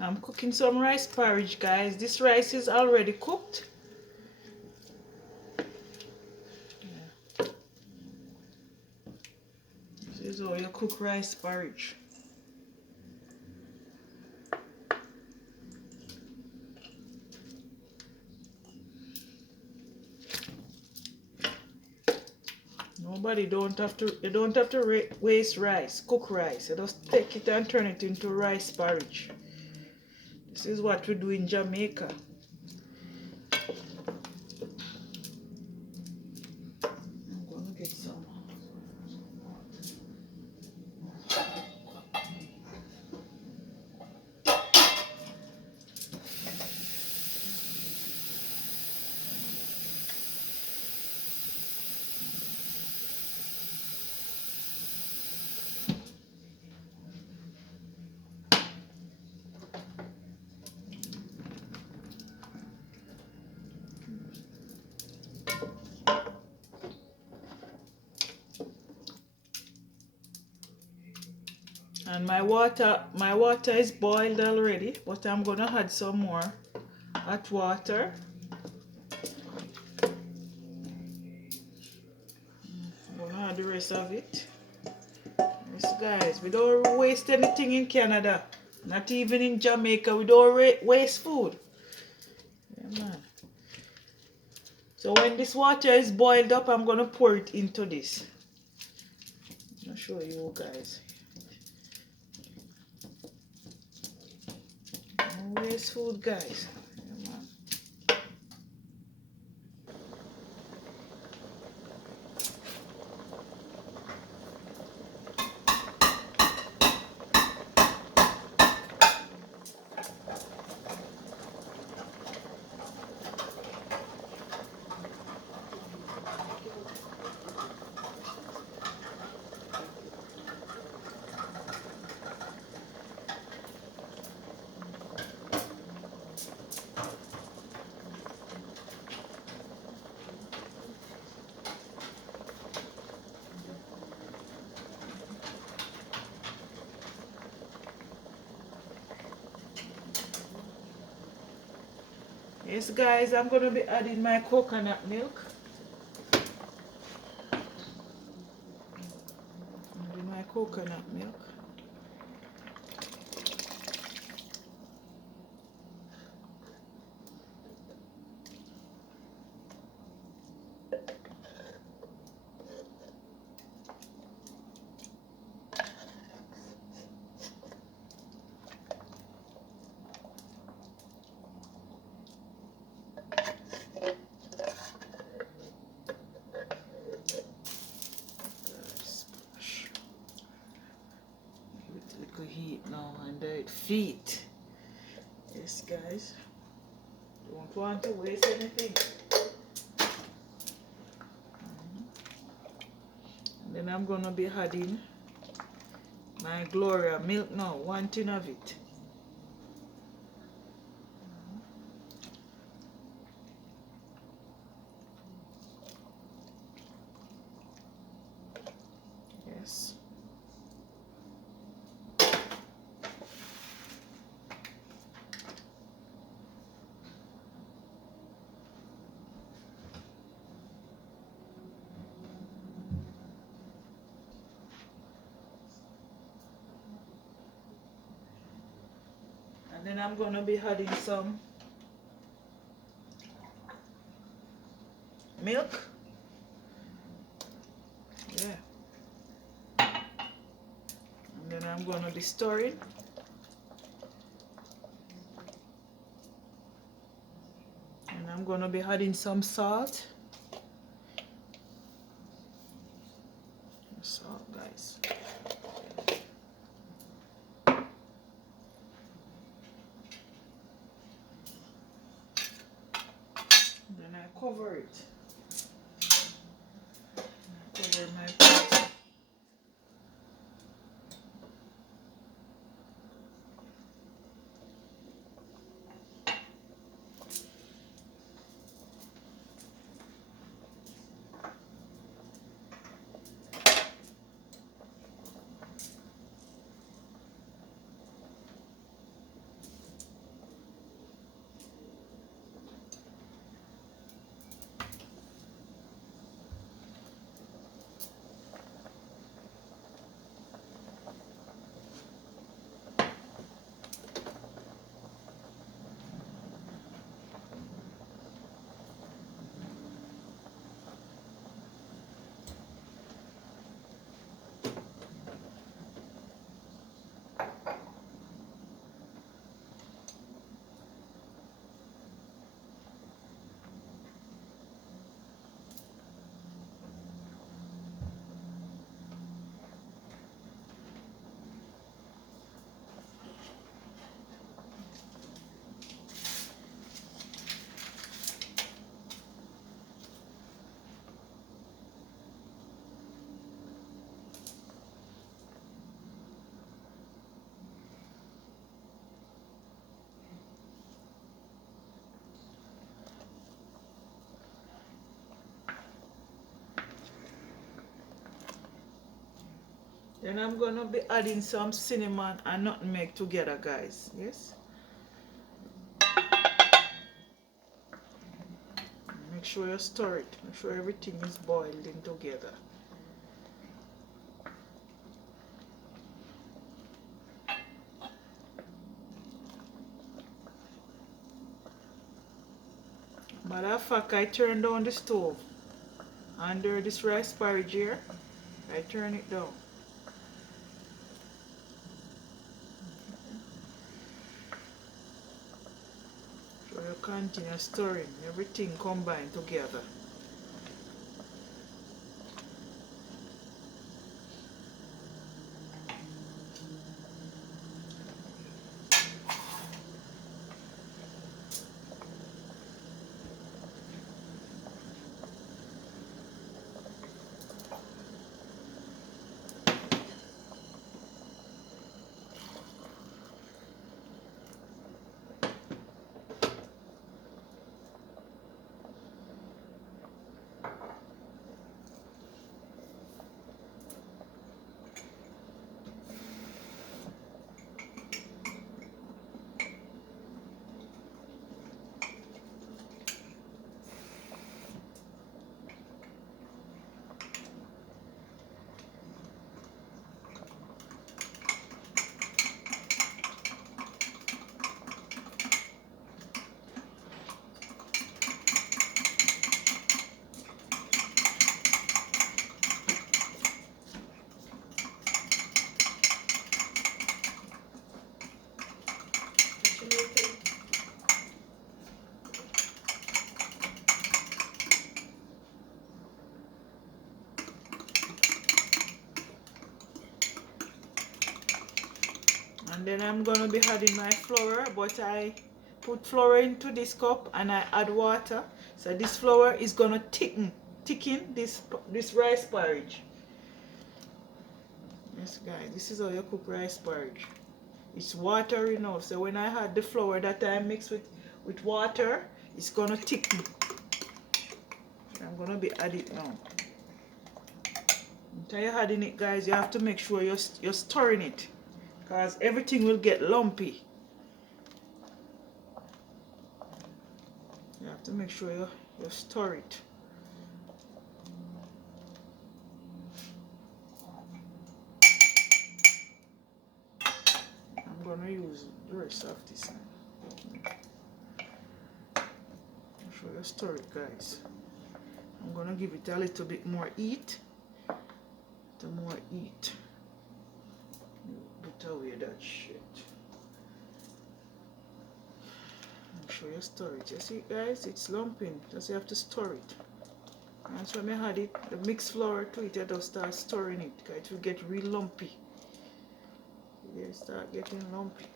I'm cooking some rice porridge, guys. This rice is already cooked. This is how you cook rice porridge. Nobody you don't have to waste rice, cook rice. You just take it and turn it into rice porridge. This is what we do in Jamaica. I'm gonna get some. And my water is boiled already, but I'm gonna add some more hot water. I'm gonna add the rest of it. Yes, guys, we don't waste anything in Canada. Not even in Jamaica, we don't waste food. Yeah, man. So when this water is boiled up, I'm gonna pour it into this. I'll show you guys. Don't waste food, guys. Yeah, man. Yes, guys, I'm gonna be adding my coconut milk. Adding my coconut milk. Little heat now under it feet. Yes, guys. Don't want to waste anything. And then I'm gonna be adding my Gloria milk now, 1 tin of it. Yes. And then I'm gonna be adding some milk. Yeah. And then I'm gonna be stirring. And I'm gonna be adding some salt. Salt, guys. Then I cover it. Cover my pot. Then I'm gonna be adding some cinnamon and nutmeg together, guys. Yes. Make sure you stir it. Make sure everything is boiled in together. Matter of fact, I turned down the stove under this rice porridge here. I turn it down. So you continue stirring, everything combined together. And then I'm gonna be adding my flour, but I put flour into this cup and I add water. So this flour is gonna thicken this rice porridge. Yes guys, this is how you cook rice porridge. It's watery now. So when I add the flour that I mix with water, it's gonna thicken. I'm gonna be adding it now. Until you're adding it, guys, you have to make sure you're stirring it, because everything will get lumpy. You have to make sure you stir it. I'm gonna use the rest of this now. Make sure you stir it, guys. I'm gonna give it a little bit more heat. Put away that shit. Make sure you stir it. You see, guys, it's lumping. Just you have to stir it. That's when I add the mixed flour to it. I just start stirring it, because it will get real lumpy. It start getting lumpy.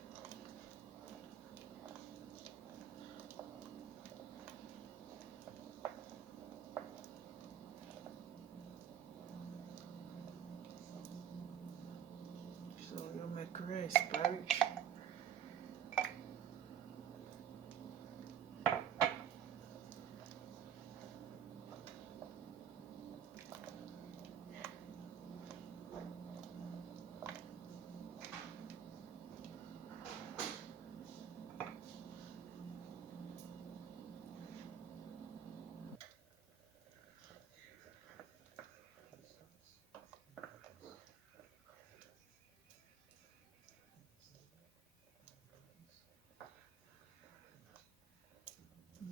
So you make rice porridge.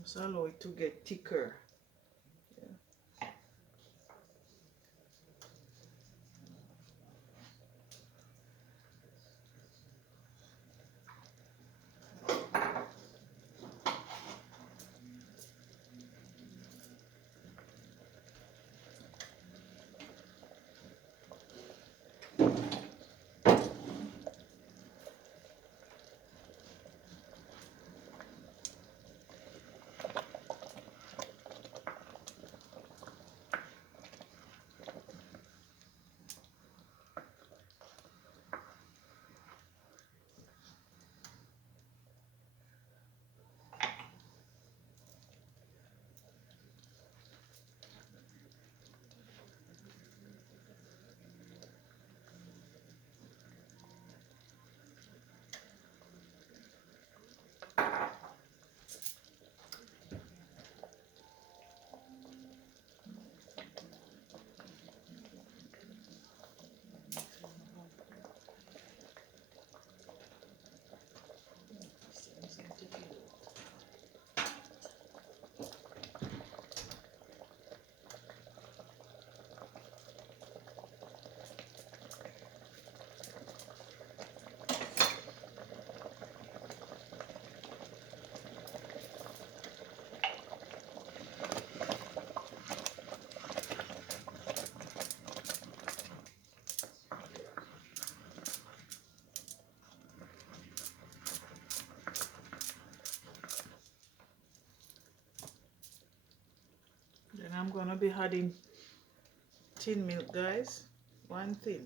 Just allow it to get thicker. I'm gonna be adding tin milk, guys. One tin.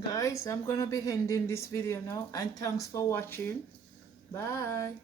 Guys, I'm gonna be ending this video now, and thanks for watching. Bye.